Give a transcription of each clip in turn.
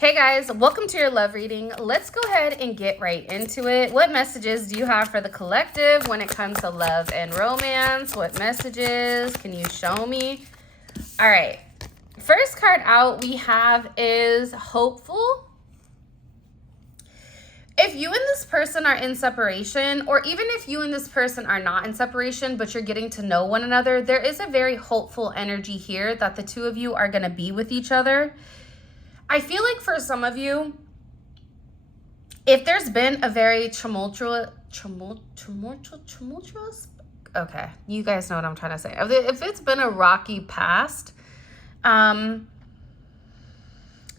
Hey guys, welcome to your love reading. Let's go ahead and get right into it. What messages do you have for the collective when it comes to love and romance? What messages can you show me? All right, first card out we have is hopeful. If you and this person are in separation, or even if you and this person are not in separation, but you're getting to know one another, there is a very hopeful energy here that the two of you are going to be with each other. I feel like for some of you, if there's been a very tumultuous, okay, you guys know what I'm trying to say. If it's been a rocky past,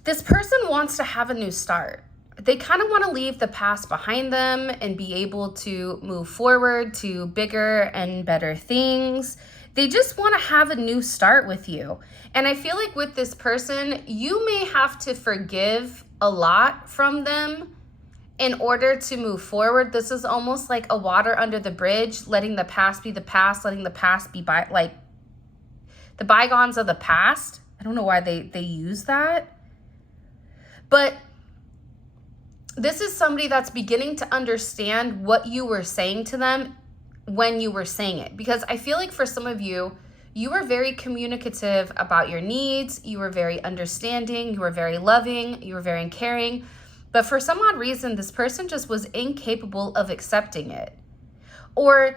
this person wants to have a new start. They kind of want to leave the past behind them and be able to move forward to bigger and better things. They just want to have a new start with you. And I feel like with this person, you may have to forgive a lot from them in order to move forward. This is almost like a water under the bridge, letting the past be the past, letting the past be like the bygones of the past. I don't know why they use that. But this is somebody that's beginning to understand what you were saying to them when you were saying it, because I feel like for some of you, you were very communicative about your needs, you were very understanding, you were very loving, you were very caring, but for some odd reason, this person just was incapable of accepting it. Or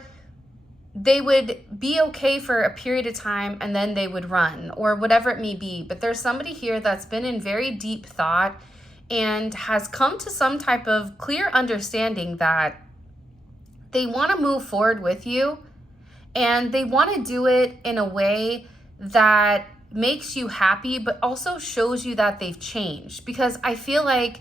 they would be okay for a period of time and then they would run, or whatever it may be. But there's somebody here that's been in very deep thought and has come to some type of clear understanding that they want to move forward with you, and they want to do it in a way that makes you happy, but also shows you that they've changed. Because I feel like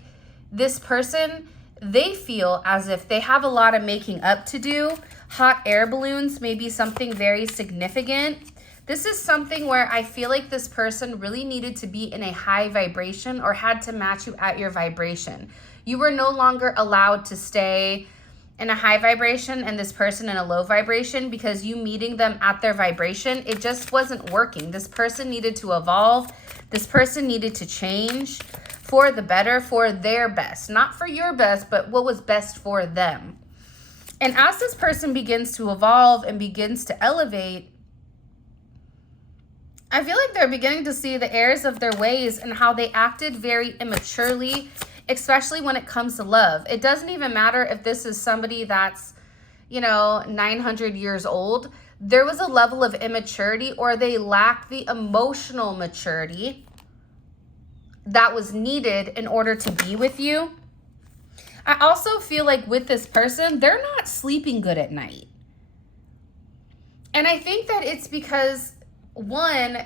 this person, they feel as if they have a lot of making up to do. Hot air balloons may be something very significant. This is something where I feel like this person really needed to be in a high vibration or had to match you at your vibration. You were no longer allowed to stay in a high vibration and this person in a low vibration, because you meeting them at their vibration, it just wasn't working. This person needed to evolve. This person needed to change for the better, for their best. Not for your best, but what was best for them. And as this person begins to evolve and begins to elevate, I feel like they're beginning to see the errors of their ways and how they acted very immaturely, especially when it comes to love. It doesn't even matter if this is somebody that's, 900 years old. There was a level of immaturity, or they lack the emotional maturity that was needed in order to be with you. I also feel like with this person, they're not sleeping good at night. And I think that it's because, one,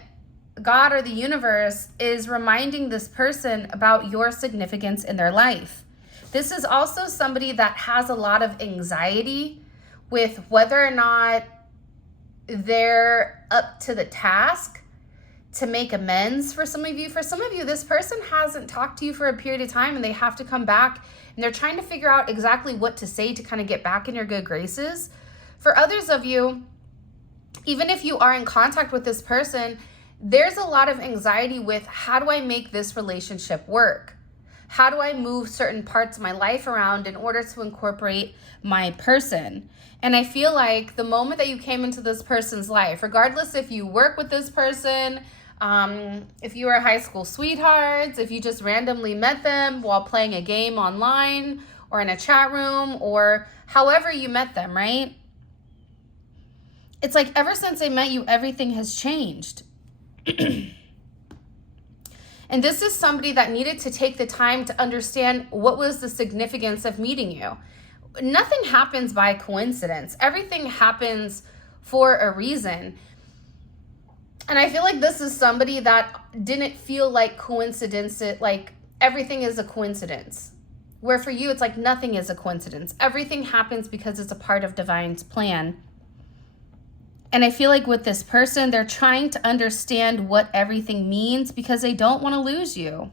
God or the universe is reminding this person about your significance in their life. This is also somebody that has a lot of anxiety with whether or not they're up to the task to make amends for some of you. For some of you, this person hasn't talked to you for a period of time and they have to come back and they're trying to figure out exactly what to say to kind of get back in your good graces. For others of you, even if you are in contact with this person, there's a lot of anxiety with, how do I make this relationship work? How do I move certain parts of my life around in order to incorporate my person? And I feel like the moment that you came into this person's life, regardless if you work with this person, if you were high school sweethearts, if you just randomly met them while playing a game online or in a chat room, or however you met them, right? It's like ever since they met you, everything has changed. And this is somebody that needed to take the time to understand what was the significance of meeting you. Nothing happens by coincidence. Everything happens for a reason. And I feel like this is somebody that didn't feel like coincidence, like everything is a coincidence. Where for you, it's like nothing is a coincidence. Everything happens because it's a part of divine's plan. And I feel like with this person, they're trying to understand what everything means because they don't want to lose you.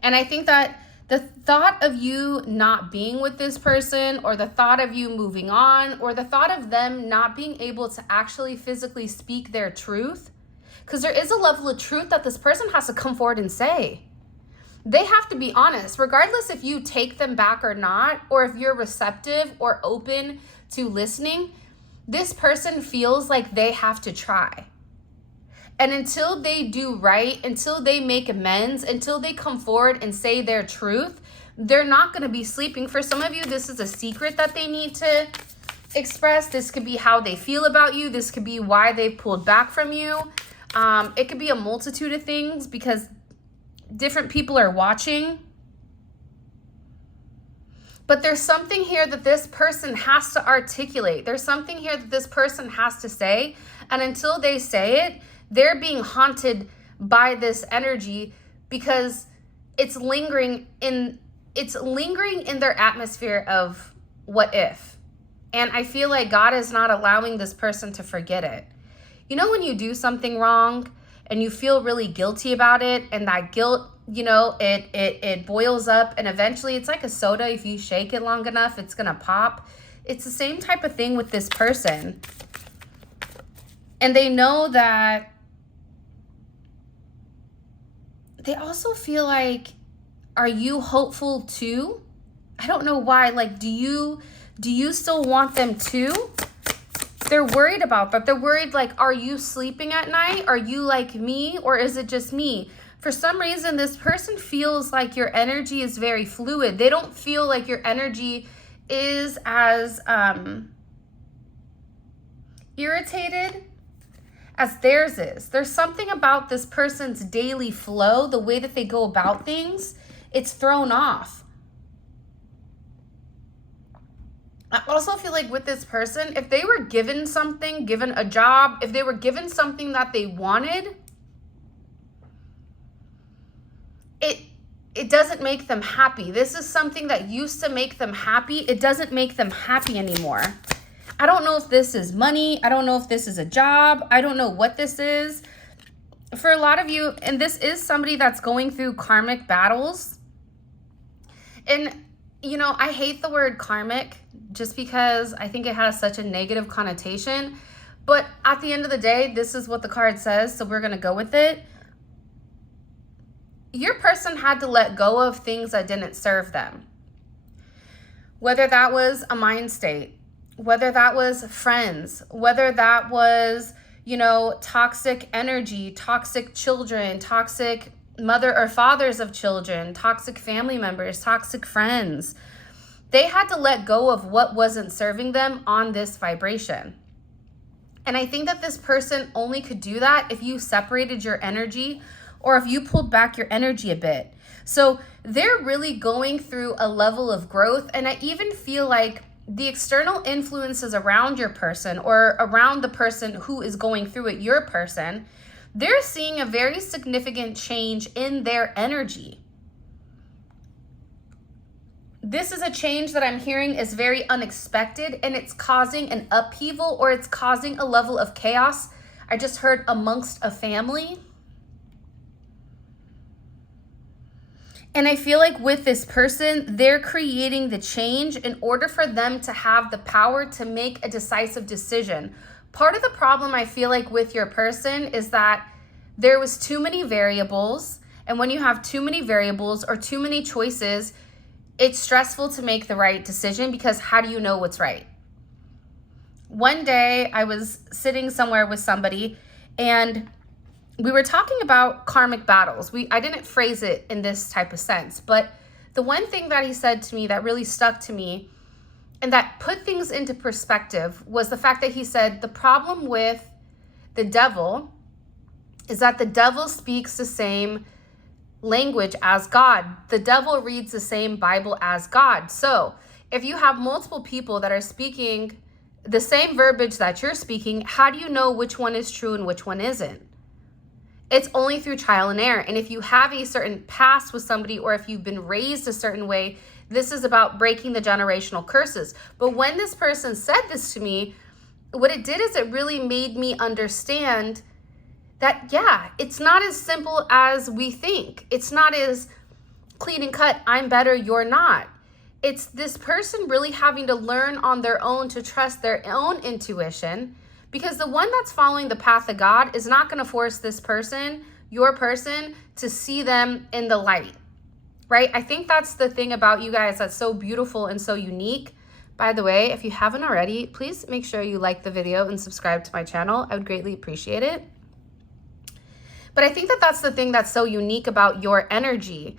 And I think that the thought of you not being with this person, or the thought of you moving on, or the thought of them not being able to actually physically speak their truth, because there is a level of truth that this person has to come forward and say. they have to be honest, regardless if you take them back or not, or if you're receptive or open to listening. This person feels like they have to try. And until they do right, until they make amends, until they come forward and say their truth, they're not going to be sleeping. For some of you, this is a secret that they need to express. This could be how they feel about you. This could be why they've pulled back from you. It could be a multitude of things because different people are watching. But there's something here that this person has to articulate. There's something here that this person has to say. And until they say it, they're being haunted by this energy because it's lingering in their atmosphere of what if. And I feel like God is not allowing this person to forget it. You know, when you do something wrong and you feel really guilty about it, and that guilt, you know, it boils up, and eventually it's like a soda. If you shake it long enough, it's gonna pop. It's the same type of thing with this person. And they know that they also feel like, are you hopeful too? I don't know why. Like, do you still want them too? They're worried about that. They're worried, like, are you sleeping at night? Are you like me? Or is it just me? For some reason, this person feels like your energy is very fluid. They don't feel like your energy is as irritated as theirs is. There's something about this person's daily flow, the way that they go about things, it's thrown off. I also feel like with this person, if they were given something, given a job, if they were given something that they wanted, it doesn't make them happy. This is something that used to make them happy. It doesn't make them happy anymore. I don't know if this is money. I don't know if this is a job. I don't know what this is. For a lot of you, and this is somebody that's going through karmic battles. And, you know, I hate the word karmic just because I think it has such a negative connotation. But at the end of the day, this is what the card says, so we're going to go with it. Your person had to let go of things that didn't serve them. Whether that was a mind state, whether that was friends, whether that was, you know, toxic energy, toxic children, toxic mother or fathers of children, toxic family members, toxic friends. They had to let go of what wasn't serving them on this vibration. And I think that this person only could do that if you separated your energy or if you pulled back your energy a bit. So they're really going through a level of growth. And I even feel like the external influences around your person or around the person who is going through it, your person, they're seeing a very significant change in their energy. This is a change that I'm hearing is very unexpected, and it's causing an upheaval, or it's causing a level of chaos. I just heard amongst a family. And I feel like with this person, they're creating the change in order for them to have the power to make a decisive decision. Part of the problem I feel like with your person is that there was too many variables. And when you have too many variables or too many choices, it's stressful to make the right decision because how do you know what's right? One day I was sitting somewhere with somebody and we were talking about karmic battles. I didn't phrase it in this type of sense, but the one thing that he said to me that really stuck to me and that put things into perspective was the fact that he said the problem with the devil is that the devil speaks the same language as God. The devil reads the same Bible as God. So if you have multiple people that are speaking the same verbiage that you're speaking, how do you know which one is true and which one isn't? It's only through trial and error. And if you have a certain past with somebody, or if you've been raised a certain way, this is about breaking the generational curses. But when this person said this to me, what it did is it really made me understand that, yeah, it's not as simple as we think. It's not as clean and cut, I'm better, you're not. It's this person really having to learn on their own to trust their own intuition, because the one that's following the path of God is not going to force this person, your person, to see them in the light. right? I think that's the thing about you guys that's so beautiful and so unique. By the way, if you haven't already, please make sure you like the video and subscribe to my channel. I would greatly appreciate it. But I think that that's the thing that's so unique about your energy,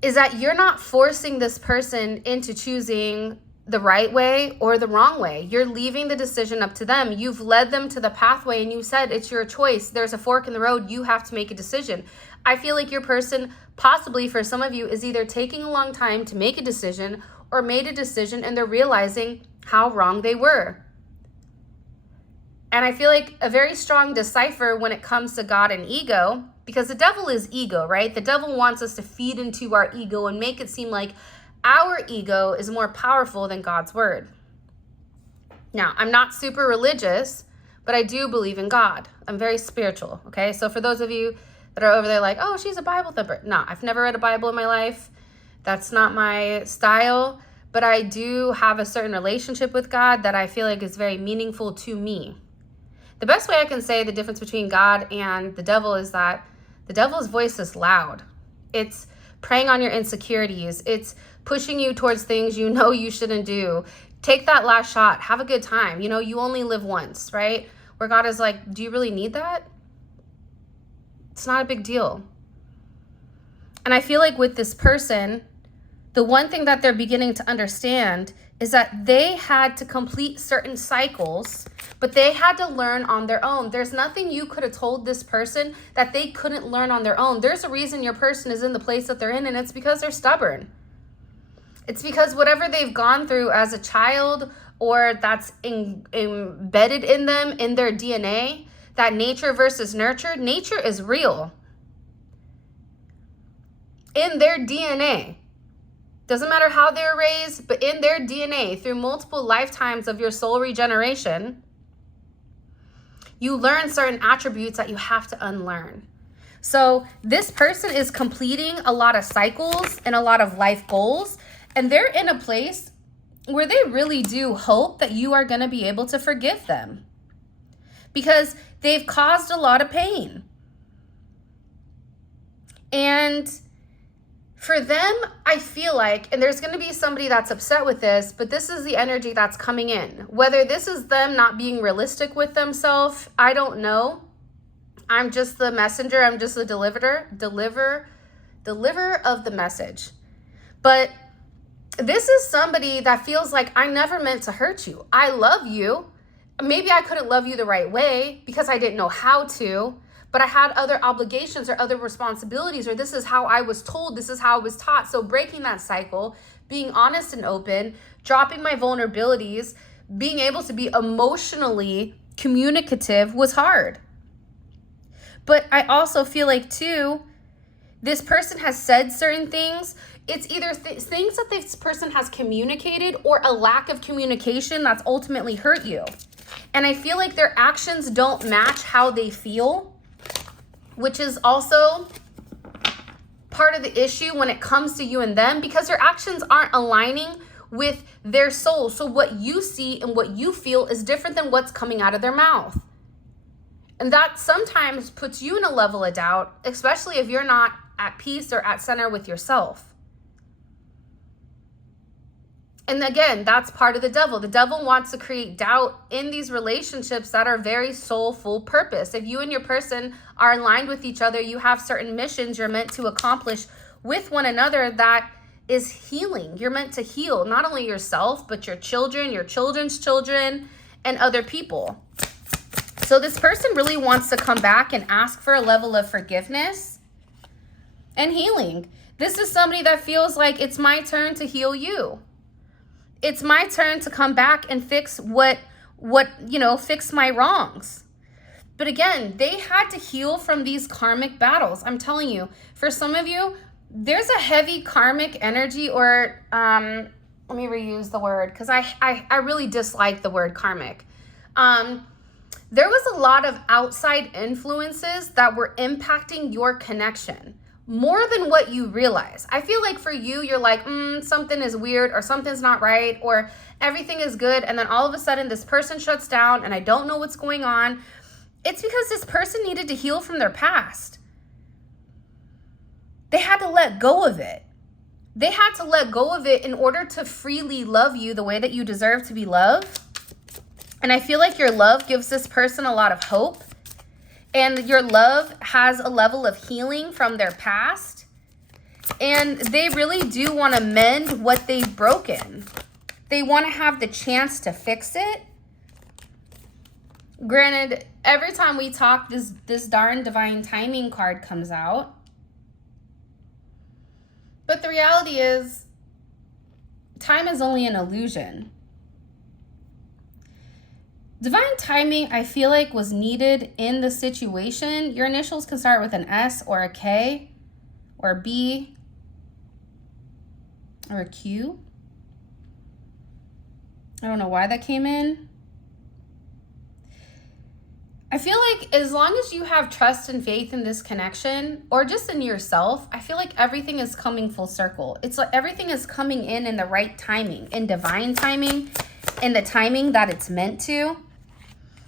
is that you're not forcing this person into choosing the right way or the wrong way. You're leaving the decision up to them. You've led them to the pathway and you said it's your choice. There's a fork in the road. You have to make a decision. I feel like your person, possibly for some of you, is either taking a long time to make a decision or made a decision and they're realizing how wrong they were. And I feel like a very strong decipher when it comes to God and ego, because the devil is ego, right? The devil wants us to feed into our ego and make it seem like our ego is more powerful than God's word. Now, I'm not super religious, but I do believe in God. I'm very spiritual, okay? So for those of you that are over there like, oh, she's a Bible thumper. No, I've never read a Bible in my life. That's not my style, but I do have a certain relationship with God that I feel like is very meaningful to me. The best way I can say the difference between God and the devil is that the devil's voice is loud. It's preying on your insecurities. It's pushing you towards things you know you shouldn't do. Take that last shot. Have a good time. You know, you only live once, right? Where God is like, do you really need that? It's not a big deal. And I feel like with this person, the one thing that they're beginning to understand is that they had to complete certain cycles, but they had to learn on their own. There's nothing you could have told this person that they couldn't learn on their own. There's a reason your person is in the place that they're in, and it's because they're stubborn. It's because whatever they've gone through as a child or that's embedded in them, in their DNA, that nature versus nurture, nature is real. In their DNA. Doesn't matter how they're raised, but in their DNA, through multiple lifetimes of your soul regeneration, you learn certain attributes that you have to unlearn. So this person is completing a lot of cycles and a lot of life goals, and they're in a place where they really do hope that you are going to be able to forgive them because they've caused a lot of pain. And for them, I feel like, and there's going to be somebody that's upset with this, but this is the energy that's coming in. Whether this is them not being realistic with themselves, I don't know. I'm just the messenger. I'm just the deliverer of the message. But this is somebody that feels like I never meant to hurt you. I love you. Maybe I couldn't love you the right way because I didn't know how to. But I had other obligations or other responsibilities, or this is how I was told, this is how I was taught. So breaking that cycle, being honest and open, dropping my vulnerabilities, being able to be emotionally communicative was hard. But I also feel like too, this person has said certain things. It's either things that this person has communicated or a lack of communication that's ultimately hurt you. And I feel like their actions don't match how they feel, which is also part of the issue when it comes to you and them, because your actions aren't aligning with their soul. So what you see and what you feel is different than what's coming out of their mouth. And that sometimes puts you in a level of doubt, especially if you're not at peace or at center with yourself. And again, that's part of the devil. The devil wants to create doubt in these relationships that are very soulful purpose. If you and your person are aligned with each other, you have certain missions you're meant to accomplish with one another that is healing. You're meant to heal not only yourself, but your children, your children's children, and other people. So this person really wants to come back and ask for a level of forgiveness and healing. This is somebody that feels like it's my turn to heal you. It's my turn to come back and fix fix my wrongs. But again, they had to heal from these karmic battles. I'm telling you, for some of you, there's a heavy karmic energy, or let me reuse the word because I really dislike the word karmic. There was a lot of outside influences that were impacting your connection more than what you realize. I feel like for you, you're like, something is weird or something's not right or everything is good. And then all of a sudden this person shuts down and I don't know what's going on. It's because this person needed to heal from their past. They had to let go of it. They had to let go of it in order to freely love you the way that you deserve to be loved. And I feel like your love gives this person a lot of hope. And your love has a level of healing from their past. And they really do want to mend what they've broken. They want to have the chance to fix it. Granted, every time we talk, this darn divine timing card comes out. But the reality is, time is only an illusion. Divine timing, I feel like, was needed in the situation. Your initials can start with an S or a K or a B or a Q. I don't know why that came in. I feel like as long as you have trust and faith in this connection, or just in yourself, I feel like everything is coming full circle. It's like everything is coming in the right timing, in divine timing, in the timing that it's meant to.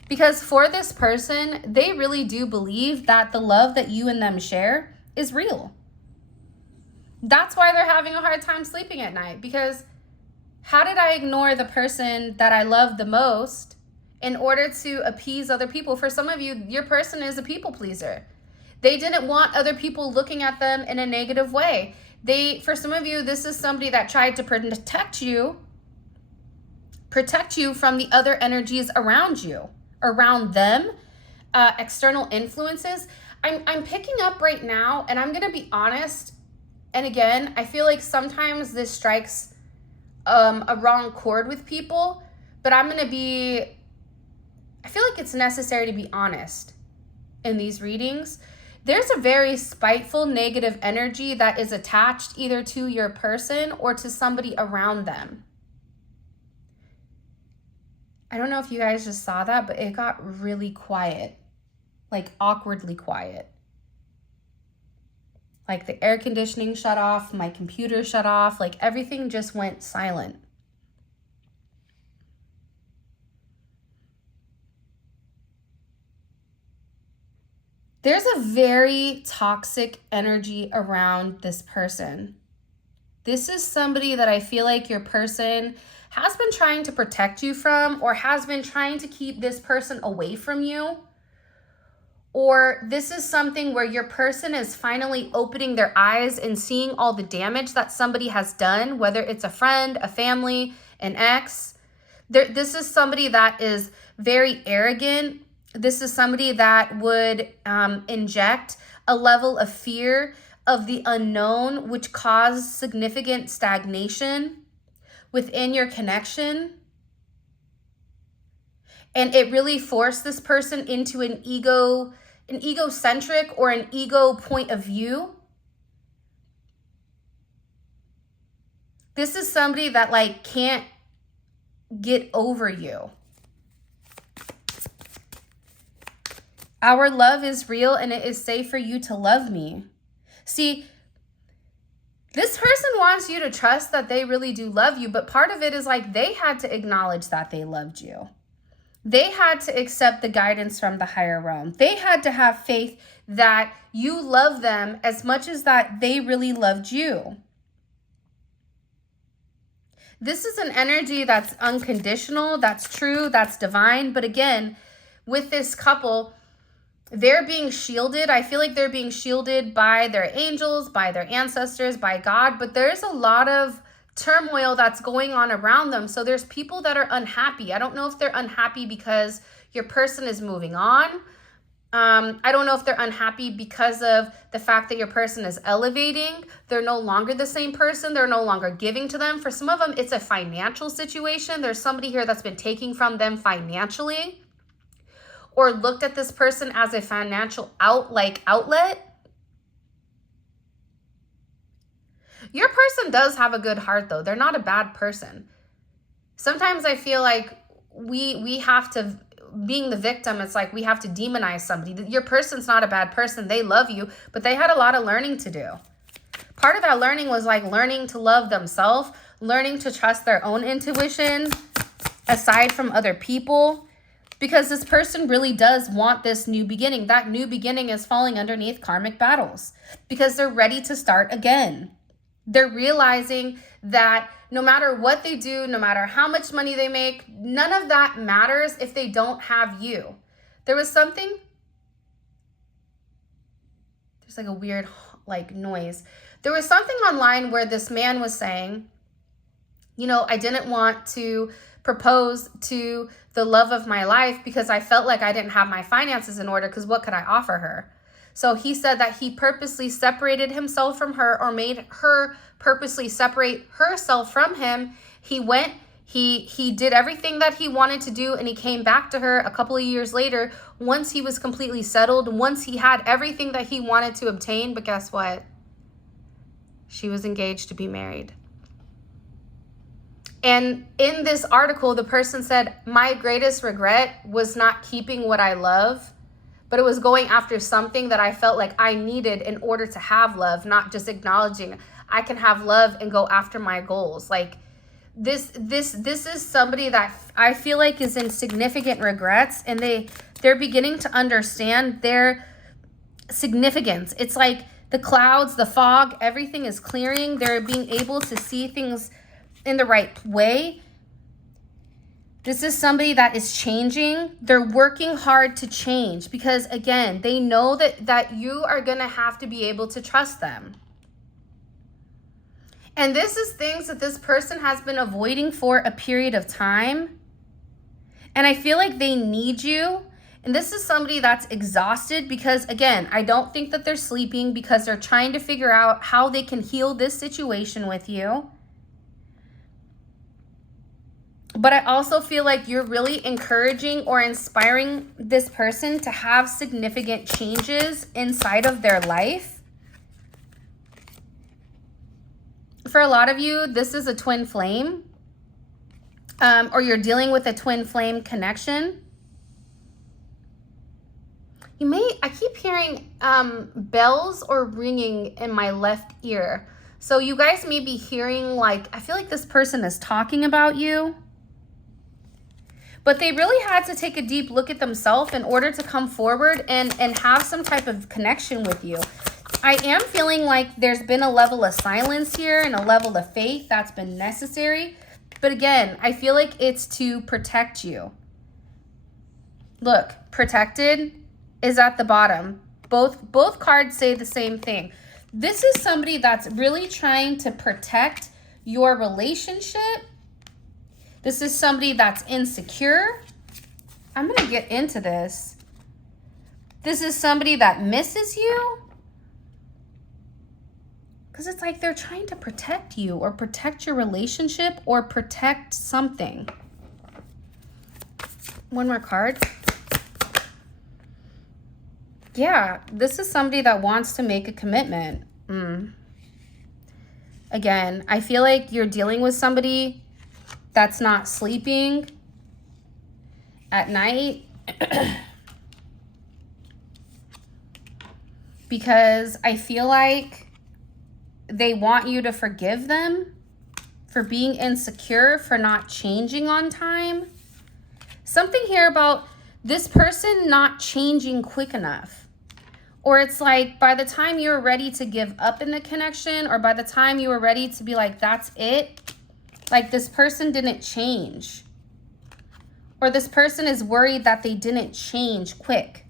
Because for this person, they really do believe that the love that you and them share is real. That's why they're having a hard time sleeping at night. Because how did I ignore the person that I love the most in order to appease other people? For some of you, your person is a people pleaser. They didn't want other people looking at them in a negative way. For some of you, this is somebody that tried to protect you from the other energies around you, around them, external influences. I'm picking up right now, and I'm going to be honest. And again, I feel like sometimes this strikes a wrong chord with people, but I feel like it's necessary to be honest in these readings. There's a very spiteful, negative energy that is attached either to your person or to somebody around them. I don't know if you guys just saw that, but it got really quiet, like awkwardly quiet. Like the air conditioning shut off, my computer shut off, like everything just went silent. There's a very toxic energy around this person. This is somebody that I feel like your person has been trying to protect you from, or has been trying to keep this person away from you. Or this is something where your person is finally opening their eyes and seeing all the damage that somebody has done, whether it's a friend, a family, an ex. This is somebody that is very arrogant. This is somebody that would inject a level of fear of the unknown, which caused significant stagnation within your connection. And it really forced this person into an egocentric or an ego point of view. This is somebody that like can't get over you. Our love is real and it is safe for you to love me. See, this person wants you to trust that they really do love you, but part of it is like they had to acknowledge that they loved you. They had to accept the guidance from the higher realm. They had to have faith that you love them as much as that they really loved you. This is an energy that's unconditional, that's true, that's divine. But again, with this couple, they're being shielded. I feel like they're being shielded by their angels, by their ancestors, by God. But there's a lot of turmoil that's going on around them. So there's people that are unhappy. I don't know if they're unhappy because your person is moving on. I don't know if they're unhappy because of the fact that your person is elevating. They're no longer the same person. They're no longer giving to them. For some of them, it's a financial situation. There's somebody here that's been taking from them financially, or looked at this person as a financial outlet. Your person does have a good heart, though. They're not a bad person. Sometimes I feel like we have to, being the victim, it's like we have to demonize somebody. Your person's not a bad person. They love you, but they had a lot of learning to do. Part of that learning was like learning to love themselves, learning to trust their own intuition aside from other people. because this person really does want this new beginning. That new beginning is falling underneath karmic battles because they're ready to start again. They're realizing that no matter what they do, no matter how much money they make, none of that matters if they don't have you. There was something, there's like a weird like noise. There was something online where this man was saying, you know, I didn't want to propose to the love of my life because I felt like I didn't have my finances in order, because what could I offer her? So he said that he purposely separated himself from her, or made her purposely separate herself from him. He went, he did everything that he wanted to do, and he came back to her a couple of years later once he was completely settled, once he had everything that he wanted to obtain. But guess what? She was engaged to be married. And in this article, the person said, my greatest regret was not keeping what I love, but it was going after something that I felt like I needed in order to have love, not just acknowledging I can have love and go after my goals. Like this is somebody that I feel like is in significant regrets, and they're beginning to understand their significance. It's like the clouds, the fog, everything is clearing. They're being able to see things in the right way. This is somebody that is changing. They're working hard to change because, again, they know that you are going to have to be able to trust them. And this is things that this person has been avoiding for a period of time. And I feel like they need you. And this is somebody that's exhausted because, again, I don't think that they're sleeping because they're trying to figure out how they can heal this situation with you. But I also feel like you're really encouraging or inspiring this person to have significant changes inside of their life. For a lot of you, this is a twin flame, or you're dealing with a twin flame connection. I keep hearing bells or ringing in my left ear. So you guys may be hearing, like, I feel like this person is talking about you. But they really had to take a deep look at themselves in order to come forward and have some type of connection with you. I am feeling like there's been a level of silence here and a level of faith that's been necessary. But again, I feel like it's to protect you. Look, protected is at the bottom. Both cards say the same thing. This is somebody that's really trying to protect your relationship. This is somebody that's insecure. I'm going to get into this. This is somebody that misses you. Because it's like they're trying to protect you or protect your relationship or protect something. One more card. Yeah, this is somebody that wants to make a commitment. Again, I feel like you're dealing with somebody that's not sleeping at night because I feel like they want you to forgive them for being insecure, for not changing on time. Something here about this person not changing quick enough. Or it's like by the time you're ready to give up in the connection, or by the time you were ready to be like, that's it, like this person didn't change. Or this person is worried that they didn't change quick.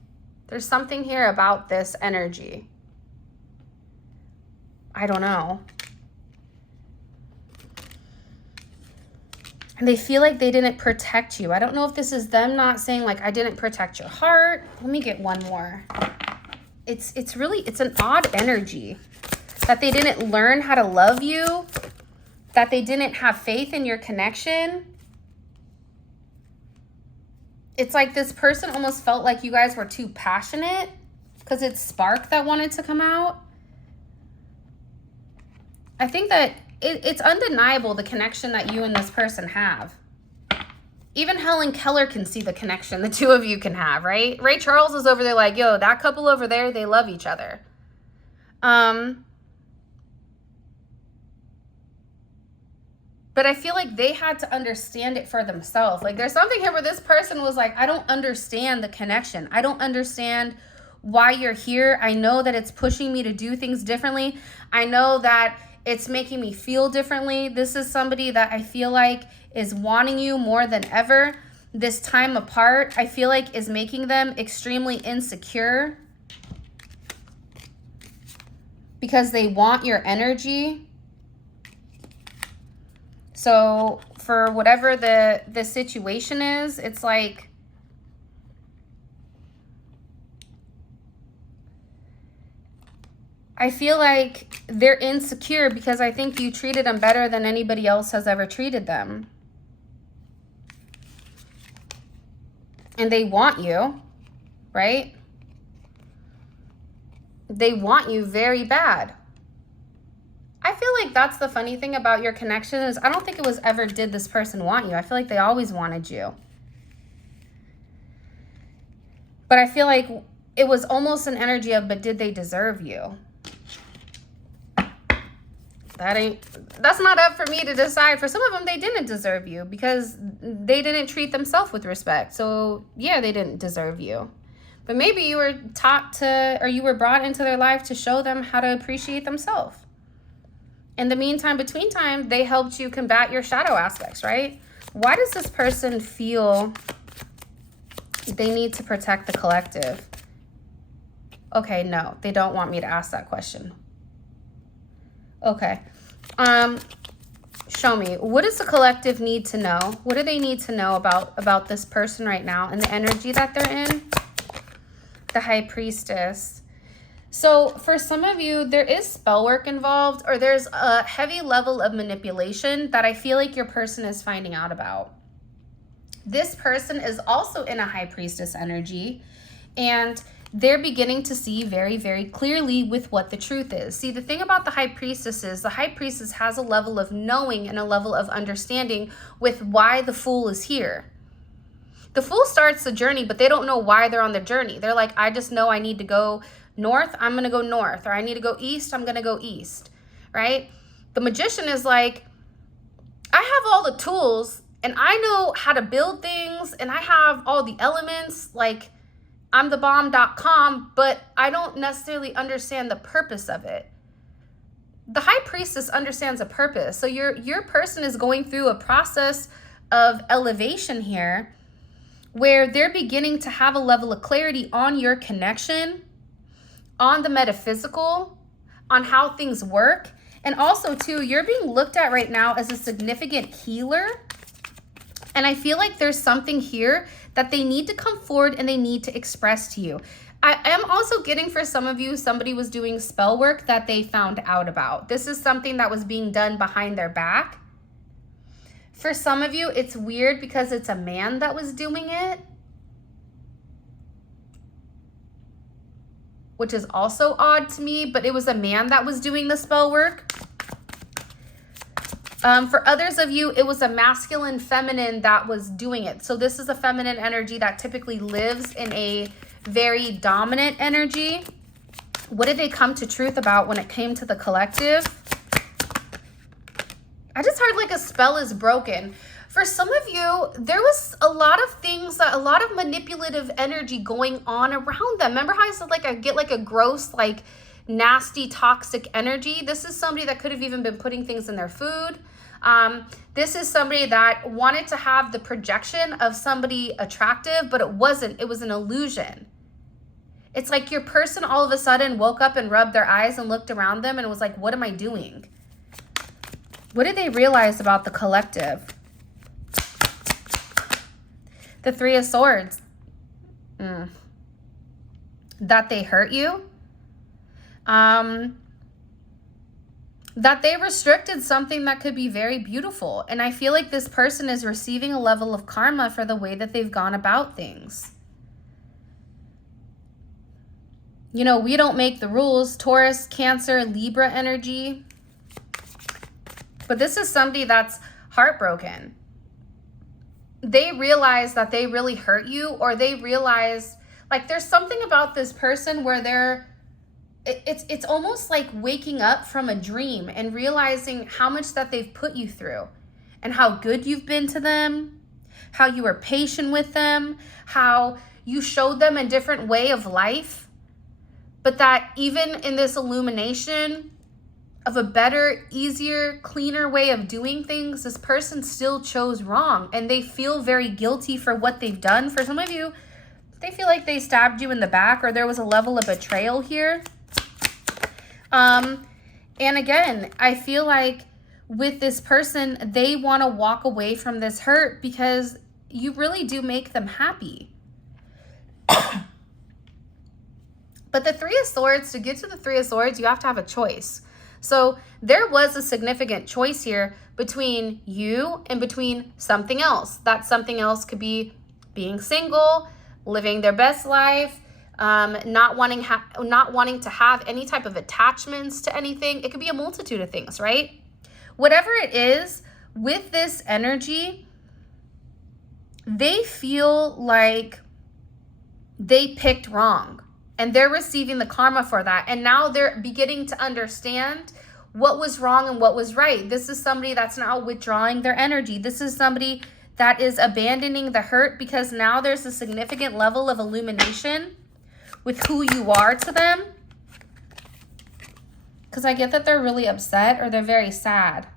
There's something here about this energy. I don't know. And they feel like they didn't protect you. I don't know if this is them not saying like, I didn't protect your heart. Let me get one more. It's an odd energy that they didn't learn how to love you, that they didn't have faith in your connection. It's like this person almost felt like you guys were too passionate because it's spark that wanted to come out. I think that it's undeniable the connection that you and this person have. Even Helen Keller can see the connection the two of you can have, right? Ray Charles is over there like, yo, that couple over there, they love each other. But I feel like they had to understand it for themselves. Like there's something here where this person was like, I don't understand the connection. I don't understand why you're here. I know that it's pushing me to do things differently. I know that it's making me feel differently. This is somebody that I feel like is wanting you more than ever. This time apart, I feel like is making them extremely insecure because they want your energy. So for whatever the situation is, it's like, I feel like they're insecure because I think you treated them better than anybody else has ever treated them. And they want you, right? They want you very bad. I feel like that's the funny thing about your connection is I don't think it was ever did this person want you. I feel like they always wanted you. But I feel like it was almost an energy of, but did they deserve you? That's not up for me to decide. For some of them, they didn't deserve you because they didn't treat themselves with respect. So yeah, they didn't deserve you. But maybe you were taught to, or you were brought into their life to show them how to appreciate themselves. In the meantime, between time, they helped you combat your shadow aspects, right? Why does this person feel they need to protect the collective? Okay, no, they don't want me to ask that question. Okay. Show me. What does the collective need to know? What do they need to know about this person right now and the energy that they're in? The High Priestess. So for some of you, there is spell work involved, or there's a heavy level of manipulation that I feel like your person is finding out about. This person is also in a High Priestess energy, and they're beginning to see very, very clearly with what the truth is. See, the thing about the High Priestess is the High Priestess has a level of knowing and a level of understanding with why the Fool is here. The Fool starts the journey, but they don't know why they're on the journey. They're like, I just know I need to go north, I'm going to go north, or I need to go east, I'm going to go east, right? The Magician is like, I have all the tools and I know how to build things and I have all the elements, like I'm the bomb.com, but I don't necessarily understand the purpose of it. The High Priestess understands a purpose. So your person is going through a process of elevation here where they're beginning to have a level of clarity on your connection, on the metaphysical, on how things work. And also too, you're being looked at right now as a significant healer. And I feel like there's something here that they need to come forward and they need to express to you. I am also getting for some of you, somebody was doing spell work that they found out about. This is something that was being done behind their back. For some of you, it's weird because it's a man that was doing it, which is also odd to me, but it was a man that was doing the spell work. For others of you, it was a masculine feminine that was doing it. So this is a feminine energy that typically lives in a very dominant energy. What did they come to truth about when it came to the collective? I just heard like a spell is broken. For some of you, there was a lot of things, a lot of manipulative energy going on around them. Remember how I said like I get like a gross, like nasty, toxic energy? This is somebody that could have even been putting things in their food. This is somebody that wanted to have the projection of somebody attractive, but it wasn't. It was an illusion. It's like your person all of a sudden woke up and rubbed their eyes and looked around them and was like, what am I doing? What did they realize about the collective? The Three of Swords. That they hurt you. That they restricted something that could be very beautiful. And I feel like this person is receiving a level of karma for the way that they've gone about things. You know, we don't make the rules. Taurus, Cancer, Libra energy. But this is somebody that's heartbroken. They realize that they really hurt you, or they realize like there's something about this person where it's almost like waking up from a dream and realizing how much that they've put you through. and how good you've been to them, how you were patient with them, how you showed them a different way of life, but that even in this illumination of a better, easier, cleaner way of doing things, this person still chose wrong, and they feel very guilty for what they've done. For some of you, they feel like they stabbed you in the back, or there was a level of betrayal here. And again, I feel like with this person, they want to walk away from this hurt because you really do make them happy. But the Three of Swords, to get to the Three of Swords, you have to have a choice. So there was a significant choice here between you and between something else. That something else could be being single, living their best life, not wanting to have any type of attachments to anything. It could be a multitude of things, right? Whatever it is, with this energy, they feel like they picked wrong. And they're receiving the karma for that. And now they're beginning to understand what was wrong and what was right. This is somebody that's now withdrawing their energy. This is somebody that is abandoning the hurt because now there's a significant level of illumination with who you are to them. Because I get that they're really upset or they're very sad.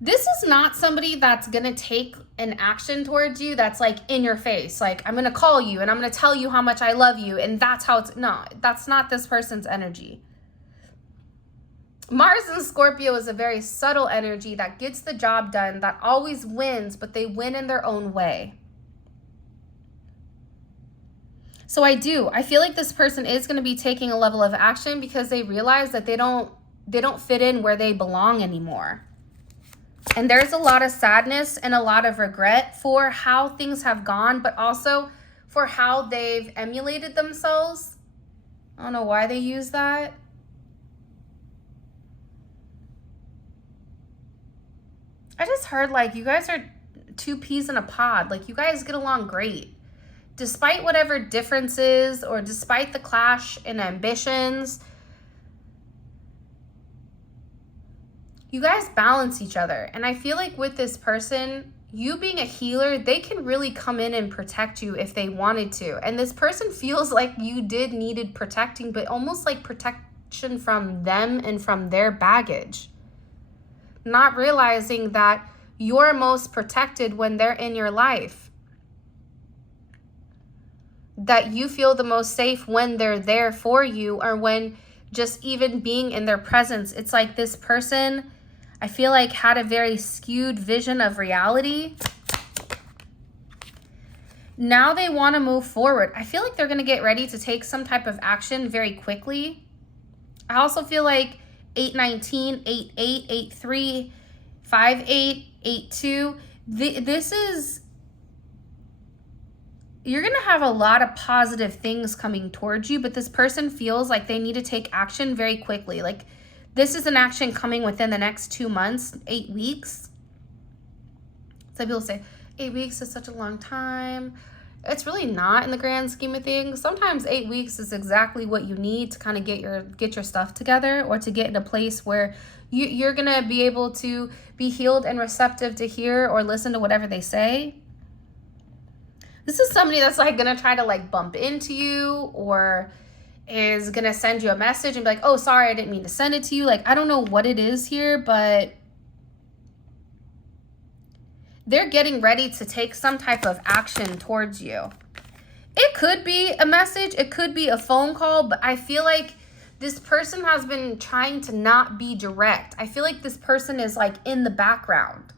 This is not somebody that's going to take an action towards you that's like in your face. Like, I'm going to call you and I'm going to tell you how much I love you. And that's how it's, no, that's not this person's energy. Mars in Scorpio is a very subtle energy that gets the job done, that always wins, but they win in their own way. So I feel like this person is going to be taking a level of action because they realize that they don't fit in where they belong anymore. And there's a lot of sadness and a lot of regret for how things have gone, but also for how they've emulated themselves. I don't know why they use that. I just heard like you guys are two peas in a pod. Like you guys get along great. Despite whatever differences or despite the clash in ambitions, you guys balance each other. And I feel like with this person, you being a healer, they can really come in and protect you if they wanted to. And this person feels like you needed protecting, but almost like protection from them and from their baggage. Not realizing that you're most protected when they're in your life. That you feel the most safe when they're there for you, or when just even being in their presence. It's like this person, I feel like, had a very skewed vision of reality. Now they want to move forward. I feel like they're going to get ready to take some type of action very quickly. I also feel like 819, 88, 83, 58, 82. This is, you're going to have a lot of positive things coming towards you, but this person feels like they need to take action very quickly. Like, this is an action coming within the next 2 months, 8 weeks. Some people say 8 weeks is such a long time. It's really not in the grand scheme of things. Sometimes 8 weeks is exactly what you need to kind of get your stuff together, or to get in a place where you're going to be able to be healed and receptive to hear or listen to whatever they say. This is somebody that's like going to try to like bump into you, or is going to send you a message and be like, oh, sorry, I didn't mean to send it to you. Like, I don't know what it is here, but they're getting ready to take some type of action towards you. It could be a message. It could be a phone call, but I feel like this person has been trying to not be direct. I feel like this person is like in the background.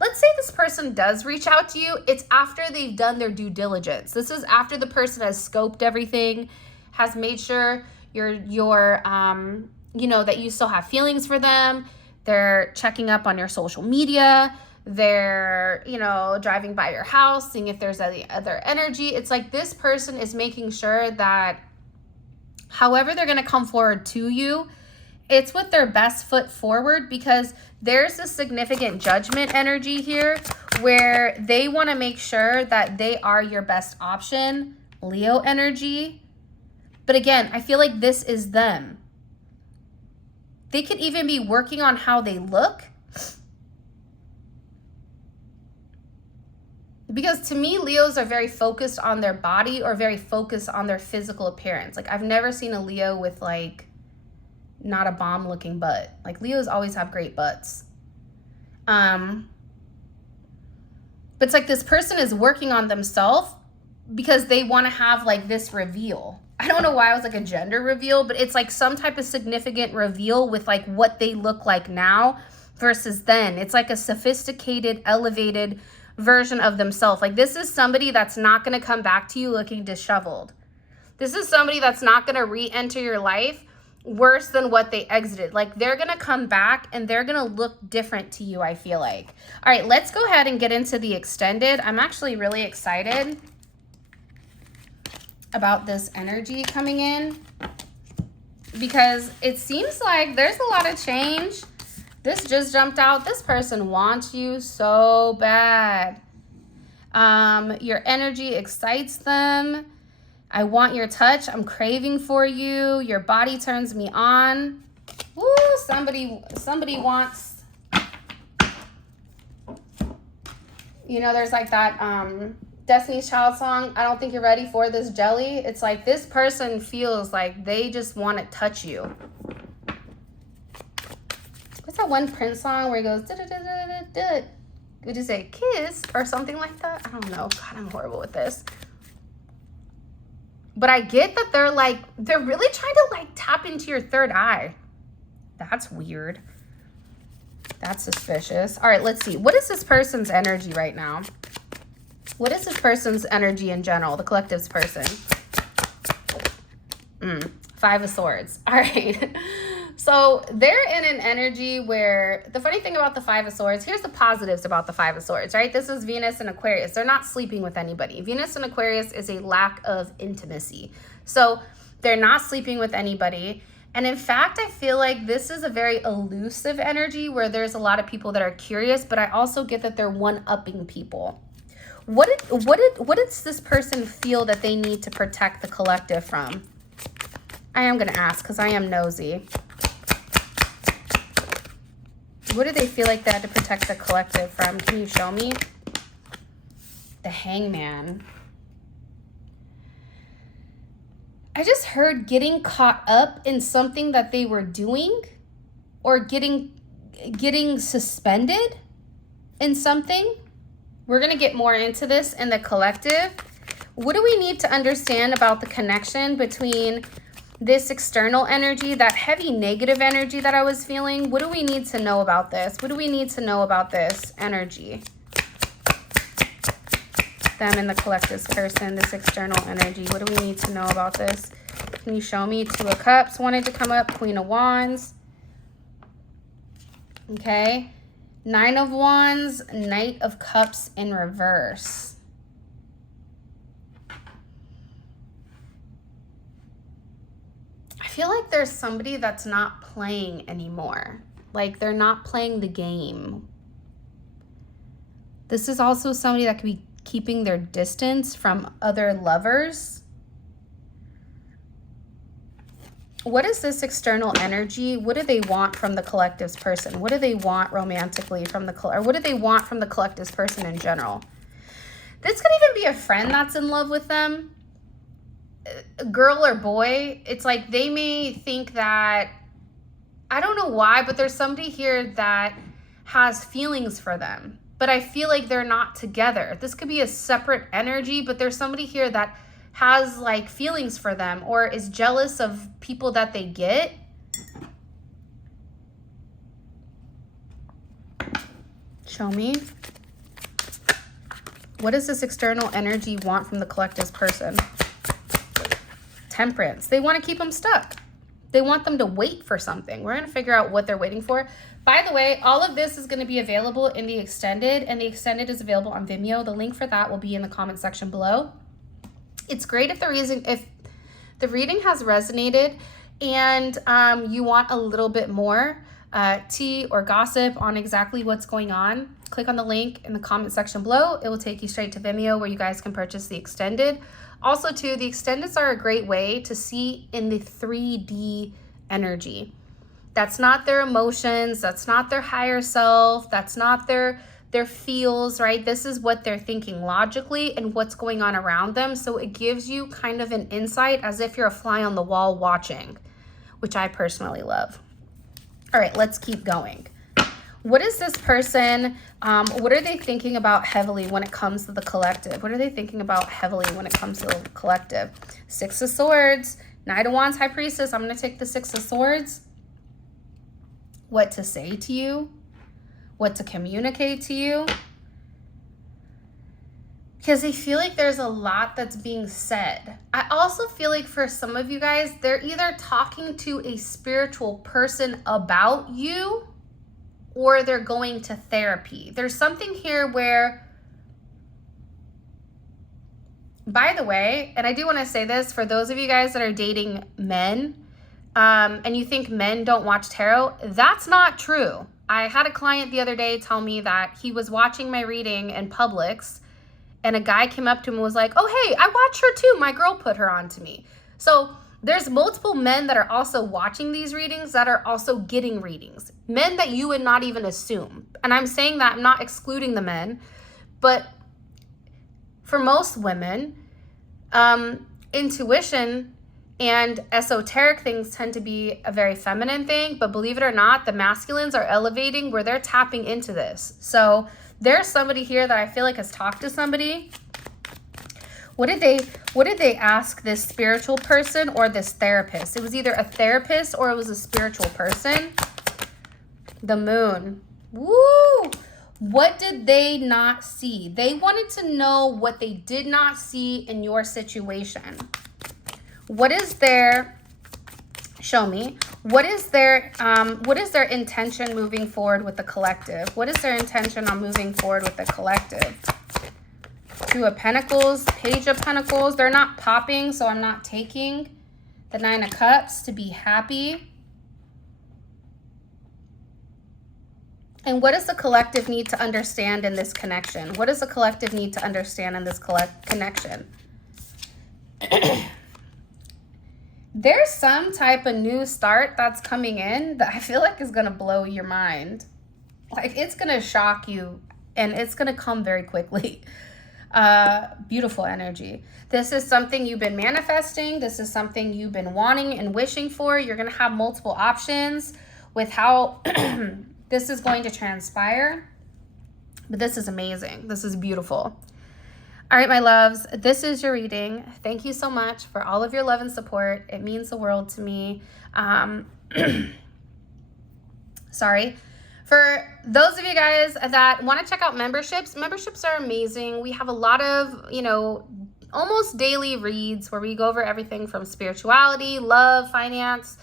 Let's say this person does reach out to you. It's after they've done their due diligence. This is after the person has scoped everything, has made sure you're you know, that you still have feelings for them. They're checking up on your social media. They're, you know, driving by your house, seeing if there's any other energy. It's like this person is making sure that however they're going to come forward to you, it's with their best foot forward, because there's a significant judgment energy here where they want to make sure that they are your best option. Leo energy. But again, I feel like this is them. They could even be working on how they look. Because to me, Leos are very focused on their body or very focused on their physical appearance. Like, I've never seen a Leo with, like, not a bomb looking butt. Like, Leos always have great butts. But it's like this person is working on themselves because they want to have, like, this reveal. I don't know why it was like a gender reveal, but it's like some type of significant reveal with, like, what they look like now versus then. It's like a sophisticated, elevated version of themselves. Like, this is somebody that's not going to come back to you looking disheveled. This is somebody that's not going to re-enter your life worse than what they exited. Like, they're going to come back and they're going to look different to you, I feel like. All right, let's go ahead and get into the extended. I'm actually really excited about this energy coming in because it seems like there's a lot of change. This just jumped out. This person wants you so bad. Your energy excites them. I want your touch. I'm craving for you. Your body turns me on. Woo, somebody wants, you know, there's like that Destiny's Child song, I don't think you're ready for this jelly. It's like this person feels like they just want to touch you. What's that one Prince song where he goes, would you say kiss or something like that? I don't know. God, I'm horrible with this. But I get that they're really trying to like tap into your third eye. That's weird. That's suspicious. All right, let's see. What is this person's energy right now? What is this person's energy in general, the collective's person? Five of Swords. All right. So they're in an energy where the funny thing about the Five of Swords, here's the positives about the Five of Swords, right? This is Venus and Aquarius. They're not sleeping with anybody. Venus and Aquarius is a lack of intimacy. So they're not sleeping with anybody. And in fact, I feel like this is a very elusive energy where there's a lot of people that are curious, but I also get that they're one-upping people. What does this person feel that they need to protect the collective from? I am going to ask because I am nosy. What do they feel like they had to protect the collective from? Can you show me? The Hangman. I just heard getting caught up in something that they were doing or getting suspended in something. We're going to get more into this in the collective. What do we need to understand about the connection between this external energy, that heavy negative energy that I was feeling? What do we need to know about this? What do we need to know about this energy? Them and the collective's person, this external energy. What do we need to know about this? Can you show me? Two of Cups wanted to come up. Queen of Wands. Okay. Nine of Wands. Knight of Cups in reverse. I feel like there's somebody that's not playing anymore. Like they're not playing the game. This is also somebody that could be keeping their distance from other lovers. What is this external energy? What do they want from the collective's person? What do they want romantically from the or what do they want from the collective's person in general? This could even be a friend that's in love with them. Girl or boy. It's like they may think that, I don't know why, but there's somebody here that has feelings for them, but I feel like they're not together. This could be a separate energy, but there's somebody here that has like feelings for them or is jealous of people that they get. Show me. What does this external energy want from the collective's person? Temperance. They want to keep them stuck. They want them to wait for something. We're going to figure out what they're waiting for. By the way, all of this is going to be available in the extended, and the extended is available on Vimeo. The link for that will be in the comment section below. It's great if the reading has resonated and you want a little bit more tea or gossip on exactly what's going on. Click on the link in the comment section below. It will take you straight to Vimeo where you guys can purchase the extended. Also, too, the extendeds are a great way to see in the 3D energy. That's not their emotions. That's not their higher self. That's not their feels, right? This is what they're thinking logically and what's going on around them. So it gives you kind of an insight as if you're a fly on the wall watching, which I personally love. All right, let's keep going. What is this person, what are they thinking about heavily when it comes to the collective? What are they thinking about heavily when it comes to the collective? Six of Swords, Knight of Wands, High Priestess. I'm going to take the Six of Swords. What to say to you? What to communicate to you? Because I feel like there's a lot that's being said. I also feel like for some of you guys, they're either talking to a spiritual person about you or they're going to therapy. There's something here where, by the way, and I do want to say this for those of you guys that are dating men, and you think men don't watch tarot, that's not true. I had a client the other day tell me that he was watching my reading in Publix, and a guy came up to him and was like, oh, hey, I watch her too. My girl put her on to me. So there's multiple men that are also watching these readings that are also getting readings. Men that you would not even assume. And I'm saying that, I'm not excluding the men, but for most women, intuition and esoteric things tend to be a very feminine thing, but believe it or not, the masculines are elevating where they're tapping into this. So there's somebody here that I feel like has talked to somebody. What did they ask this spiritual person or this therapist? It was either a therapist or it was a spiritual person. The Moon. Woo! What did they not see? They wanted to know what they did not see in your situation. What is their, show me, what is their intention moving forward with the collective? What is their intention on moving forward with the collective? Two of Pentacles, Page of Pentacles. They're not popping, so I'm not taking. The Nine of Cups, to be happy. And what does the collective need to understand in this connection? What does the collective need to understand in this connection? There's some type of new start that's coming in that I feel like is going to blow your mind. Like, it's going to shock you, and it's going to come very quickly. Beautiful energy. This is something you've been manifesting. This is something you've been wanting and wishing for. You're going to have multiple options with how this is going to transpire. But this is amazing. This is beautiful. All right, my loves, this is your reading. Thank you so much for all of your love and support. It means the world to me. Sorry. For those of you guys that want to check out memberships are amazing. We have a lot of, almost daily reads where we go over everything from spirituality, love, finance,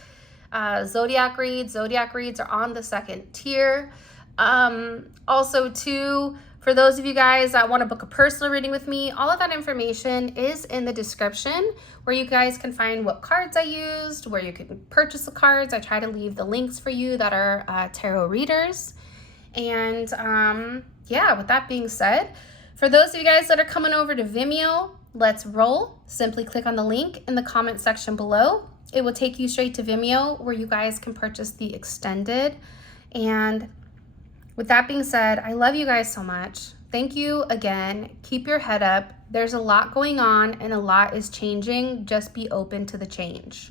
zodiac reads. Zodiac reads are on the second tier. Also, too, for those of you guys that want to book a personal reading with me, all of that information is in the description where you guys can find what cards I used, where you can purchase the cards. I try to leave the links for you that are tarot readers. And yeah, with that being said, for those of you guys that are coming over to Vimeo, let's roll. Simply click on the link in the comment section below. It will take you straight to Vimeo where you guys can purchase the extended. And with that being said, I love you guys so much. Thank you again. Keep your head up. There's a lot going on and a lot is changing. Just be open to the change.